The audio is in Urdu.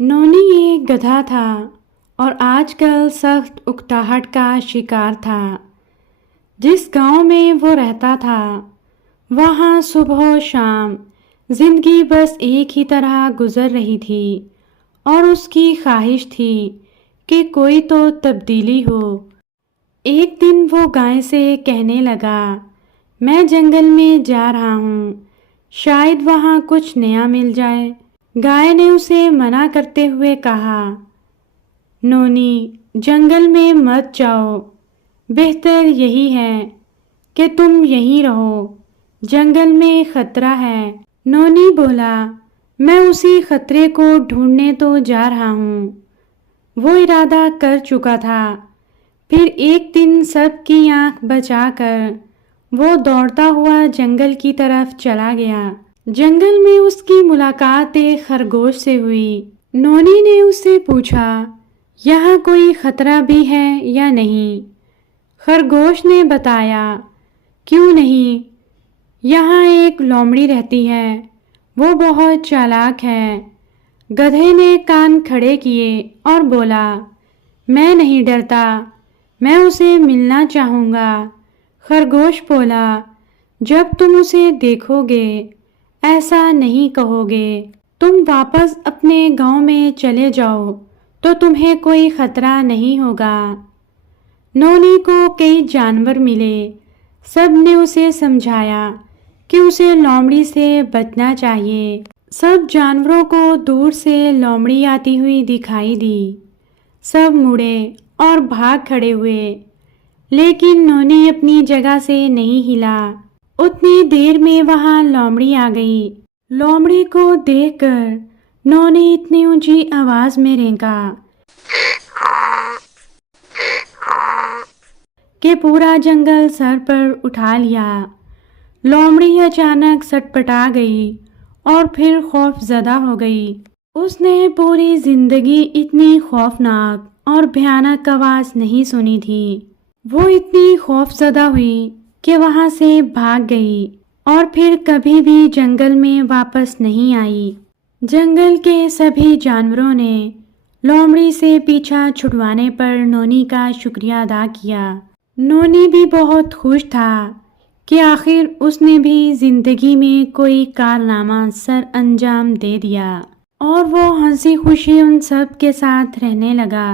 نونی ایک گدھا تھا اور آج کل سخت اکتاہٹ کا شکار تھا۔ جس گاؤں میں وہ رہتا تھا وہاں صبح و شام زندگی بس ایک ہی طرح گزر رہی تھی اور اس کی خواہش تھی کہ کوئی تو تبدیلی ہو۔ ایک دن وہ گائے سے کہنے لگا، میں جنگل میں جا رہا ہوں، شاید وہاں کچھ نیا مل جائے۔ گائے نے اسے منع کرتے ہوئے کہا، نونی، جنگل میں مت جاؤ، بہتر یہی ہے کہ تم یہیں رہو، جنگل میں خطرہ ہے۔ نونی بولا، میں اسی خطرے کو ڈھونڈنے تو جا رہا ہوں۔ وہ ارادہ کر چکا تھا۔ پھر ایک دن سب کی آنکھ بچا کر وہ دوڑتا ہوا جنگل کی طرف چلا گیا۔ جنگل میں اس کی ملاقات ایک خرگوش سے ہوئی۔ نونی نے اس سے پوچھا، یہاں کوئی خطرہ بھی ہے یا نہیں؟ خرگوش نے بتایا، کیوں نہیں، یہاں ایک لومڑی رہتی ہے، وہ بہت چالاک ہے۔ گدھے نے کان کھڑے کیے اور بولا، میں نہیں ڈرتا، میں اسے ملنا چاہوں گا۔ خرگوش بولا، جب تم اسے دیکھو گے ایسا نہیں کہو گے، تم واپس اپنے گاؤں میں چلے جاؤ تو تمہیں کوئی خطرہ نہیں ہوگا۔ نونی کو کئی جانور ملے، سب نے اسے سمجھایا کہ اسے لومڑی سے بچنا چاہیے۔ سب جانوروں کو دور سے لومڑی آتی ہوئی دکھائی دی، سب مڑے اور بھاگ کھڑے ہوئے، لیکن نونی اپنی جگہ سے نہیں ہلا۔ اتنی دیر میں وہاں لومڑی آ گئی۔ لومڑی کو دیکھ کر نونی اتنی اونچی آواز میں رینکا کہ پورا جنگل سر پر اٹھا لیا۔ لومڑی اچانک سٹپٹا گئی اور پھر خوف زدہ ہو گئی۔ اس نے پوری زندگی اتنی خوفناک اور بھیانک آواز نہیں سنی تھی۔ وہ اتنی خوف زدہ ہوئی کہ وہاں سے بھاگ گئی اور پھر کبھی بھی جنگل میں واپس نہیں آئی۔ جنگل کے سبھی جانوروں نے لومڑی سے پیچھا چھڑوانے پر نونی کا شکریہ ادا کیا۔ نونی بھی بہت خوش تھا کہ آخر اس نے بھی زندگی میں کوئی کارنامہ سر انجام دے دیا، اور وہ ہنسی خوشی ان سب کے ساتھ رہنے لگا۔